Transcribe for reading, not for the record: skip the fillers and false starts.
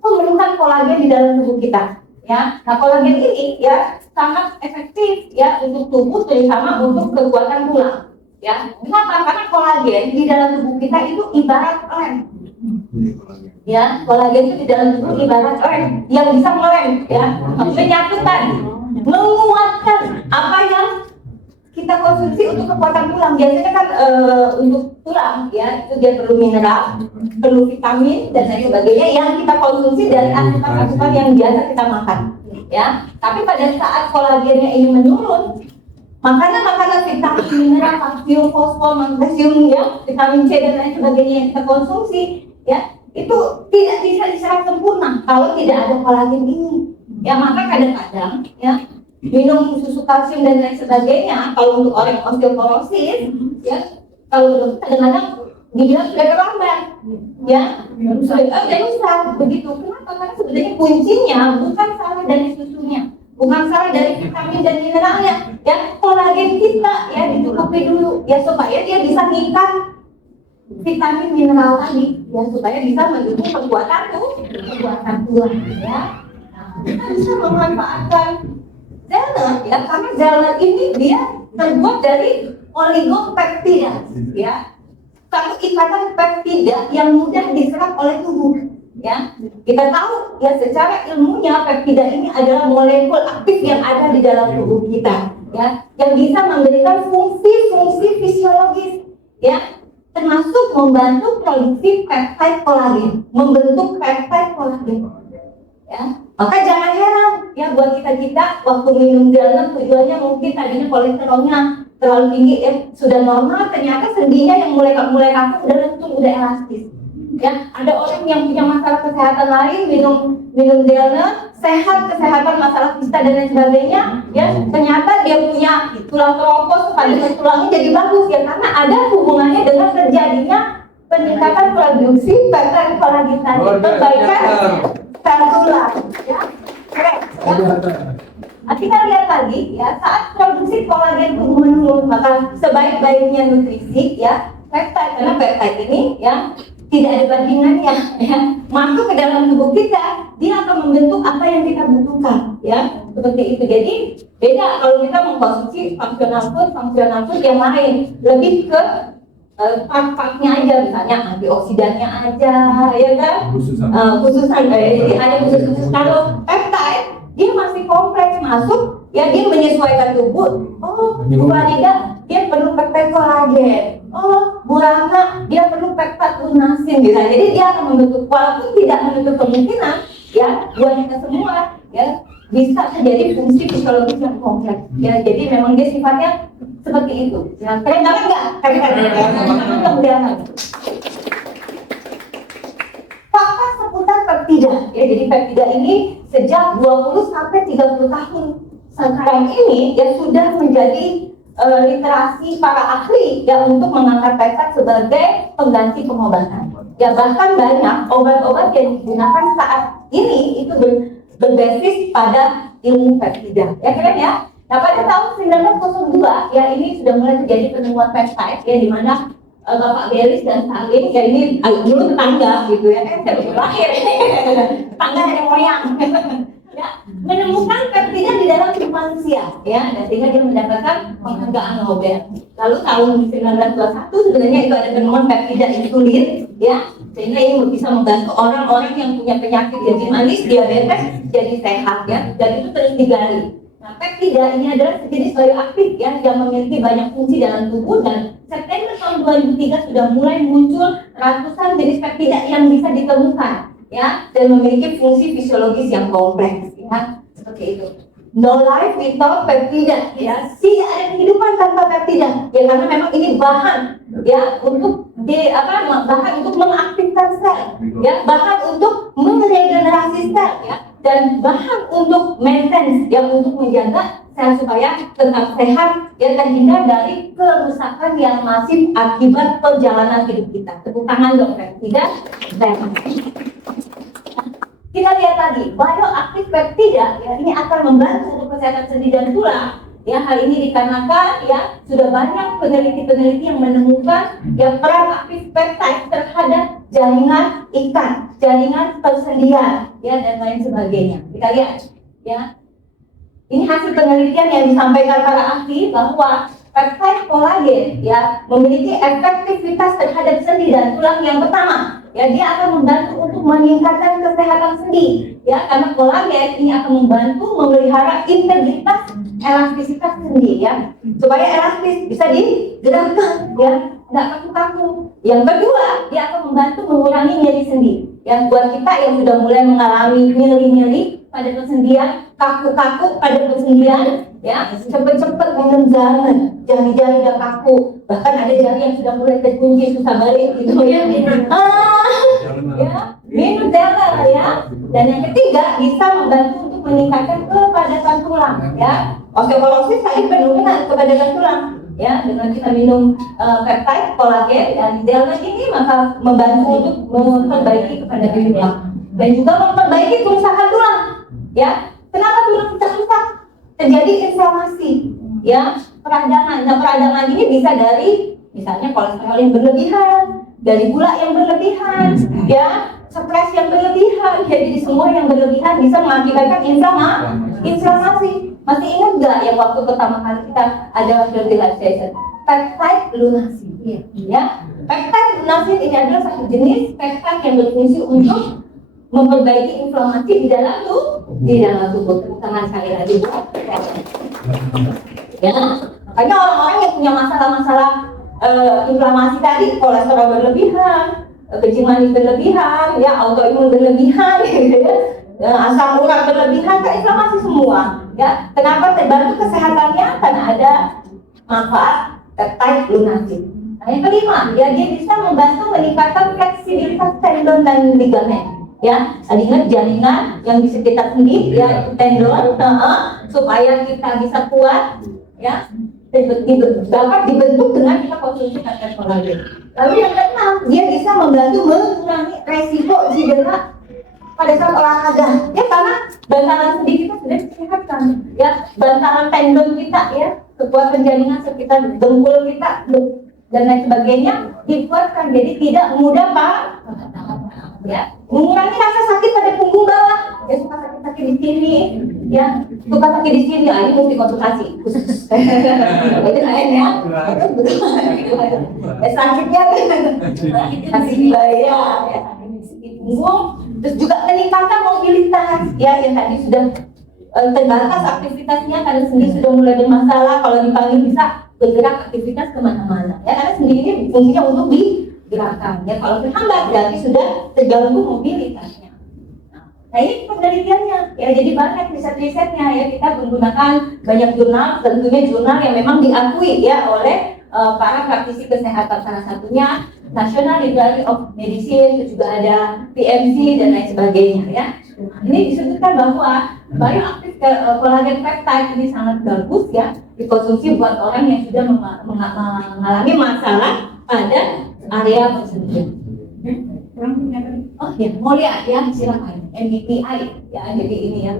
pembentukan kolagen di dalam tubuh kita. Ya, nah kolagen ini ya sangat efektif ya untuk tubuh, terutama untuk kekuatan tulang. Ya, kenapa? Karena kolagen di dalam tubuh kita itu ibarat lem. Ya, kolagen itu di dalam tubuh ibarat lem yang bisa melem, ya, menyatukan, menguatkan apa yang kita konsumsi untuk kekuatan tulang. Biasanya kan untuk tulang, ya, itu dia perlu mineral, perlu vitamin dan lain sebagainya yang kita konsumsi dari asupan-asupan yang biasa kita makan. Ya, tapi pada saat kolagennya ini menurun, makanan vitamin, mineral, kalsium, fosfor, magnesium, ya, vitamin C dan lain sebagainya yang kita konsumsi, ya, itu tidak bisa diserap sempurna kalau tidak ada kolagen ini. Ya, maka kadang-kadang, ya, minum susu kalsium dan lain sebagainya, kalau untuk orang osteoporosis, ya, kalau kadang-kadang dibilang sudah terlambat, ya, sudah rusak begitu. Kenapa? Karena sebenarnya kuncinya bukan salah dari susunya, bukan salah dari vitamin dan mineralnya, ya, kolagen kita ya dicukupi dulu, ya, supaya dia bisa ngikat vitamin mineral tadi, ya, supaya bisa mendukung kekuatan tulang, ya. Nah, kita bisa memanfaatkan Zeller, ya, karena Zeller ini dia terbuat dari oligopeptida, ya, satu ikatan peptida yang mudah diserap oleh tubuh. Ya, kita tahu ya secara ilmunya peptida ini adalah molekul aktif yang ada di dalam tubuh kita, ya, yang bisa memberikan fungsi-fungsi fisiologis, ya, termasuk membantu produksi peptide kolagen, membentuk peptide kolagen. Ya, maka jangan heran ya buat kita waktu minum Zeller tujuannya mungkin tadinya kolesterolnya terlalu tinggi, ya, sudah normal, ternyata sendinya yang mulai kaku udah lentur, udah elastis. Ya, ada orang yang punya masalah kesehatan lain minum Zeller, sehat, kesehatan, masalah kista dan lain sebagainya, ya, ternyata dia punya tulang keropos, kepala tulangnya jadi bagus, ya, karena ada hubungannya dengan terjadinya peningkatan produksi peptide kolagen tadi, perbaikan sel tulang, ya. Oke, ya. Nah, kita lihat lagi ya, saat produksi kolagen tubuh menurun, maka sebaik-baiknya nutrisi, ya, peptide, karena peptide ini ya tidak ada bandingannya, ya, masuk ke dalam tubuh kita, dia akan membentuk apa yang kita butuhkan, ya, seperti itu. Jadi beda kalau kita mengkonsumsi functional food yang lain, lebih ke part-partnya aja, misalnya antioksidannya aja, ya kan, khususan, jadi ada khusus. Kalau peptide dia masih kompleks masuk, ya, dia menyesuaikan tubuh. Oh, Bu Farida dia perlu peptide kolagen. Oh, Bu Rahma dia perlu peptide lunasin, gitu. Jadi dia akan membentuk, walaupun tidak menutup kemungkinan, ya, buat kita semua, ya, bisa terjadi fungsi fisiologis yang kompleks, ya. Jadi memang dia sifatnya seperti itu. Ya, keren banget nggak? Keren. Fakta seputar peptida, ya, jadi peptida ini sejak 20 sampai 30 tahun sekarang ini ya sudah menjadi literasi para ahli ya untuk mengangkat peptida sebagai pengganti pengobatan. Ya, bahkan banyak obat-obat yang digunakan saat ini itu berbasis pada ilmu peptida. Ya, keren ya. Nah, pada tahun 1902 ya ini sudah mulai terjadi penemuan peptide ya, di mana Bapak Belis dan Salim, ya ini dulu tetangga gitu ya, saya baru lahir, tetangga nenek moyang, ya, menemukan peptida di dalam tubuh manusia, ya, dan sehingga dia mendapatkan penghargaan Nobel. Lalu tahun 1921 sebenarnya itu ada penemuan peptida insulin, ya, sehingga ini bisa membantu orang-orang yang punya penyakit jadi manis, diabetes jadi sehat, ya, dan itu terus digali. Nah, peptida ini adalah sejenis bioaktif ya yang memiliki banyak fungsi dalam tubuh, dan September tahun 2003 sudah mulai muncul ratusan jenis peptida yang bisa ditemukan ya dan memiliki fungsi fisiologis yang kompleks, ya, seperti itu. No life without peptida, ya, tidak ada kehidupan tanpa peptida, ya, karena memang ini bahan ya untuk bahan untuk mengaktifkan sel, ya, bahan untuk meregenerasi sel, ya, dan bahan untuk maintenance, ya, untuk menjaga sel supaya tetap sehat, ya, terhindar dari kerusakan yang masif akibat perjalanan hidup kita. Tepuk tangan dong, peptida. Kita lihat tadi, bioaktif peptida ya ini akan membantu untuk kesehatan sendi dan tulang. Ya, hal ini dikarenakan ya sudah banyak peneliti-peneliti yang menemukan ya peran aktif peptide terhadap jaringan ikat jaringan persendian, ya, dan lain sebagainya. Kita lihat, ya. Ini hasil penelitian yang disampaikan para ahli bahwa peptide kolagen, ya, memiliki efektivitas terhadap sendi dan tulang yang pertama. Ya, dia akan membantu untuk meningkatkan kesehatan sendi, ya, karena kolagen ini akan membantu memelihara integritas, elastisitas sendi, ya, supaya elastis, bisa digerakkan, ya, nggak kaku-kaku. Yang kedua, dia akan membantu mengurangi nyeri sendi. Ya, buat kita yang sudah mulai mengalami nyeri-nyeri pada persendian, kaku-kaku pada persendian, ya, cepet-cepet minum jangan, jari-jari udah kaku, bahkan ada jari yang sudah mulai terkunci susah balik gitu, ya. Ya, minum jangan, ya. Dan yang ketiga, bisa membantu untuk meningkatkan kepadatan tulang, ya. Osteoporosis tadi penurunan kepadatan tulang, ya, dengan kita minum peptide kolagen dan delman ini maka membantu untuk memperbaiki kepadatan tulang dan juga memperbaiki kerusakan tulang, ya. Kenapa tulang kita rusak? Terjadi inflamasi, ya, peradangan. Nah, peradangan ini bisa dari misalnya kolesterol yang berlebihan, dari gula yang berlebihan, ya, stres yang berlebihan. Jadi semua yang berlebihan bisa mengakibatkan inflamasi. Masih ingat nggak yang waktu pertama kali kita ada fertilization? Peptide lunasin, ya. Peptide lunasin ini adalah satu jenis peptide yang berfungsi untuk memperbaiki inflamasi di dalam tubuh. Tepuk tangan sekali lagi buat ya. Makanya orang-orang yang punya masalah-masalah inflamasi tadi, kolesterol berlebihan, kencing manis berlebihan, ya, autoimun berlebihan, gitu ya, asam urat berlebihan, inflamasi semua, ya. Kenapa? Terbantu kesehatannya karena ada manfaat peptide lunasin. Nah, yang kelima, ya, dia bisa membantu meningkatkan fleksibilitas tendon dan ligamen. Ya, ingat jaringan yang di sekitar sendi, ya, itu tendon, supaya kita bisa kuat, ya, dapat dibentuk dengan kita konsumsi peptide kolagen. Lalu yang keenam, dia bisa membantu mengurangi resiko cedera pada saat olahraga, ya, karena bantalan sendi kita sudah disehatkan, ya, bantalan tendon kita, ya, kekuatan jaringan sekitar dengkul kita dan lain sebagainya dikuatkan, jadi tidak mudah ya, mengurangi rasa sakit pada punggung bawah, ya, suka sakit-sakit di sini, ya, suka sakit di sini, ini mesti konsultasi khusus. Itu lain, ya. Sakitnya sakit di bayar, ya, sakit punggung, terus juga meningkatkan mobilitas, ya, yang tadi sudah terbatas aktivitasnya karena sendi sudah mulai bermasalah. Kalau dipanggil bisa bergerak aktivitas kemana-mana, ya, karena sendi ini fungsinya untuk digerakkan, ya. Kalau terhambat berarti sudah terganggu mobilitasnya. Nah, ini penelitiannya, ya, jadi banyak riset-risetnya, ya, kita menggunakan banyak jurnal, tentunya jurnal yang memang diakui, ya, oleh para praktisi kesehatan, salah satunya National Library of Medicine, itu juga ada PMC dan lain sebagainya, ya. Ini disebutkan bahwa bioaktif kolagen peptide ini sangat bagus, ya, dikonsumsi buat orang yang sudah mengalami masalah pada area tersebut. Oh ya, mau lihat, ya, silakan MBTI, ya, jadi ini, ya.